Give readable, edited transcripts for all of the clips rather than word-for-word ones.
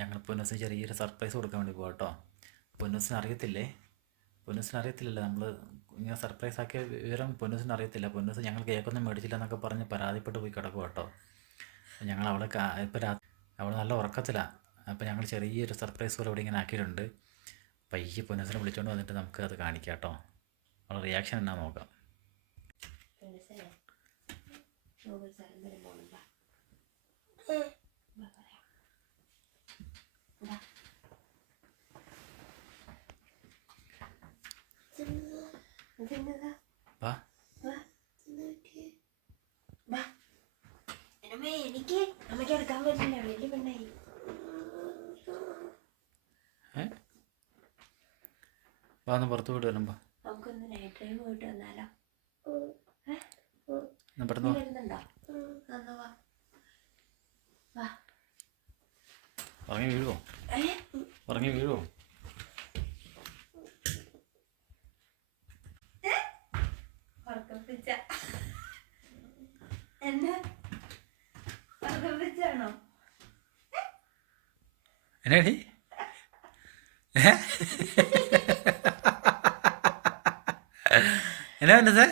ഞങ്ങൾ പൊന്നൂസിന് ചെറിയൊരു സർപ്രൈസ് കൊടുക്കാൻ വേണ്ടി പോകാം കേട്ടോ. പൊന്നൂസിന് അറിയത്തില്ലല്ലോ നമ്മൾ ഇങ്ങനെ സർപ്രൈസ് ആക്കിയ വിവരം പൊന്നൂസിന് അറിയത്തില്ല. പൊന്നൂസ് ഞങ്ങൾ കേക്കൊന്നും മേടിച്ചില്ല എന്നൊക്കെ പറഞ്ഞ് പരാതിപ്പെട്ട് പോയി കിടക്കുക കേട്ടോ. ഞങ്ങൾ അവളെ ഇപ്പോൾ അവൾ നല്ല ഉറക്കത്തിലാണ്. അപ്പോൾ ഞങ്ങൾ ചെറിയൊരു സർപ്രൈസ് പോലെ ഇവിടെ ഇങ്ങനെ ആക്കിയിട്ടുണ്ട്. പയ്യെ പൊന്നൂസിനെ വിളിച്ചുകൊണ്ട് വന്നിട്ട് നമുക്ക് അത് കാണിക്കാം കേട്ടോ. അവളുടെ റിയാക്ഷൻ എന്നാ നോക്കാം. എനിക്ക് അമ്മയ്ക്ക് എടുക്കാൻ പറ്റില്ല, വലിയ പെണ്ണായി. ഒന്ന് പുറത്ത് പോയിട്ട് വരുമ്പോ നമുക്കൊന്ന് നൈറ്റ് ഡ്രൈവ് പോയിട്ട് വന്നാലോ? വരുന്നുണ്ടോ? ഉറങ്ങി വീഴുവോ? എന്നെ ഉറക്കപ്പിച്ചാണോ? എന്നാടി എന്നാ വേണ്ട സാർ?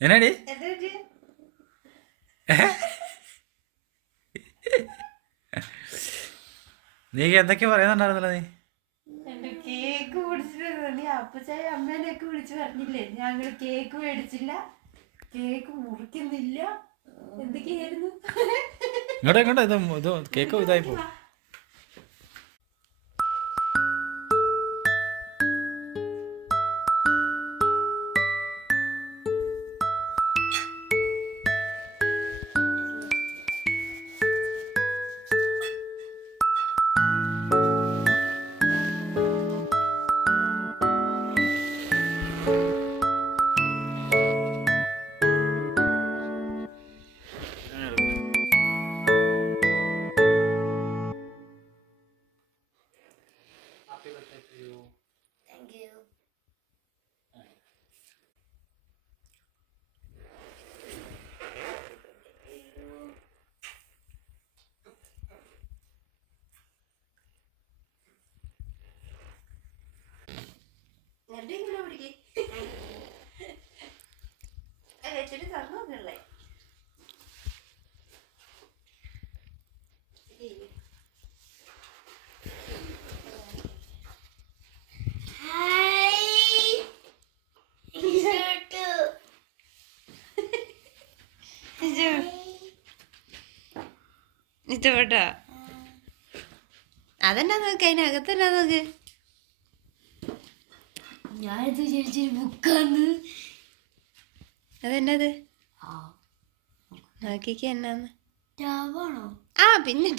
എന്നാടി നീ എന്തൊക്കെയാ പറയുന്നുണ്ടായിരുന്നല്ലോ? നീ എന്റെ കേക്ക് കുടിച്ചിട്ട് നീ അപ്പച്ചായ അമ്മേനെയൊക്കെ വിളിച്ചു പറഞ്ഞില്ലേ ഞങ്ങൾ കേക്ക് മേടിച്ചില്ല, കേക്ക് മുറിക്കുന്നില്ല, എന്തൊക്കെയായിരുന്നു? ഇങ്ങോട്ടോ ഇത് കേക്ക് ഇതായിപ്പോ. വെച്ചിട്ട് തന്നോക്കല്ലേ? ഇഷ്ടപ്പെട്ടോ? അതെന്നാ നോക്ക്, അതിനകത്തെന്നാ നോക്ക്. ഞാനിത് ചോദിച്ചൊരു ബുക്കാന്ന്. അതെന്നത് നോക്കിക്ക എന്നാന്ന്? ടാബാണോ? ആ പിന്നെ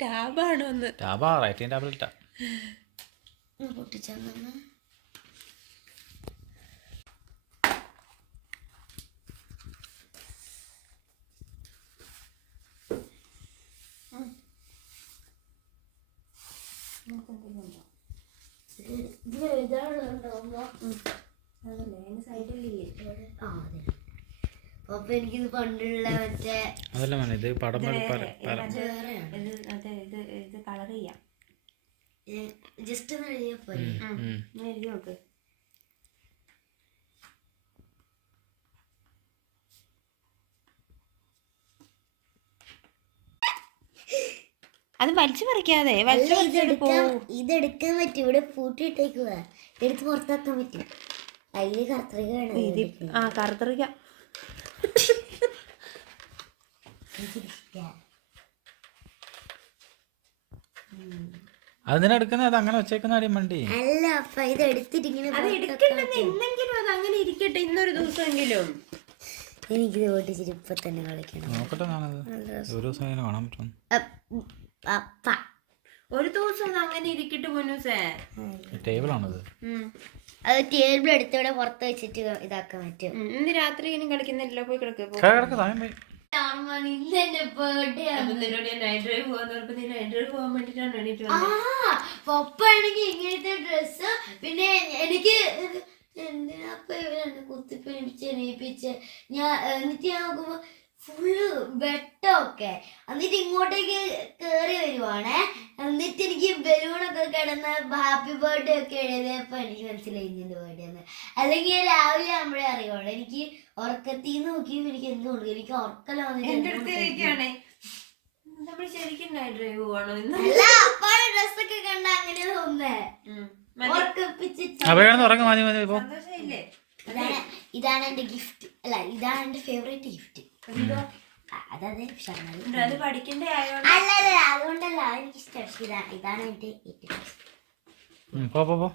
ടാബാണോ? ഒന്ന് പൊട്ടിച്ചെന്നു. അപ്പൊ എനിക്കിത് പണ്ടുള്ള മറ്റേ ഇത് പടം ഇത് കളർ ചെയ്യാം. ജസ്റ്റ് ഒന്ന് എഴുതിയാ പോയി. എഴുതി നോക്ക്. അത് വലിച്ചു പറിക്കാതെ ഇതെടുക്കാൻ പറ്റും. ഇവിടെ പൂട്ടിയിട്ടേക്കുക, എടുത്ത് പുറത്താക്കാൻ പറ്റും. അതില് കർത്തറിക. ആ കറുത്തറിക്ക. അതിനെടുക്കുന്ന അത് അങ്ങനെ വെച്ചേക്കുന്ന അടി മണ്ടി അല്ല. അപ്പൊ ഇത് എടുത്തിട്ട് ഇങ്ങനെ ഇന്നെങ്കിലും അത് അങ്ങനെ ഇരിക്കട്ടെ, ഇന്നൊരു ദിവസമെങ്കിലും. എനിക്കിത് ഓട്ടിച്ചിട്ട് ഇപ്പൊ തന്നെ കളിക്കണം. നോക്കട്ടെ, ഞാനത് ഒരു ദിവസം അങ്ങനെ കാണാൻ പറ്റും. ഒരു ദിവസം അത് അങ്ങനെ ഇരിക്കട്ടെ പൊന്നൂസേ. ടേബിളാണത്. അത് ടേബിൾ എടുത്തോടെ പുറത്ത് വെച്ചിട്ട് ഇതാക്കാൻ പറ്റും. ഇന്ന് രാത്രി ഇനി കളിക്കുന്നില്ല, പോയി കിടക്ക്. പപ്പാണെങ്കിൽ ഇങ്ങനത്തെ ഡ്രസ്സ്, പിന്നെ എനിക്ക് എന്തിനാ കുത്തിപ്പേടിച്ച് എണീപ്പിച്ച് ഞാൻ. എന്നിട്ട് ഞാൻ നോക്കുമ്പോ ഫുള്ള് വെട്ടമൊക്കെ. എന്നിട്ട് ഇങ്ങോട്ടേക്ക് കേറി വരുവാണേ. എന്നിട്ട് എനിക്ക് ബലൂണൊക്കെ കിടന്ന് ഹാപ്പി ബർത്ത്ഡേ ഒക്കെ എഴുതിയപ്പോ എനിക്ക് മനസ്സിലായി ഇതിന്റെ ബർത്ത്ഡേ എന്ന്. അല്ലെങ്കിൽ രാവിലെ ആകുമ്പോഴേ അറിയുള്ളൂ. എനിക്ക് ഉറക്കത്തിന്ന് നോക്കിയപ്പോ എനിക്ക് എന്ത് കൊടുക്കും, എനിക്ക് ഉറക്കല എന്റെ അടുത്ത് ചോദിക്കുകയാണേ നമ്മൾ ശരിക്കും നൈറ്റ് ഡ്രൈവ് പോകണോ ഇന്ന്? അല്ല, അപ്പാടെ ഡ്രസ്സൊക്കെ കണ്ട അങ്ങനെ തോന്നേ. ഉറക്കപ്പിച്ചിട്ട് അപ്പോഴാണ് ഉറങ്ങാൻ മതി മതി ഇപ്പൊ. സന്തോഷമില്ലേ? ഇതാണ് എന്റെ ഗിഫ്റ്റ്. അല്ല, ഇതാണ് എന്റെ ഫേവറേറ്റ് ഗിഫ്റ്റ്. അതെ, അത് പഠിക്കണ്ടേ ആയോണ്ട് അല്ല അതുകൊണ്ടല്ല, എനിക്ക് ഇഷ്ടം. ഇതാണ് എന്റെ ഏറ്റവും പോ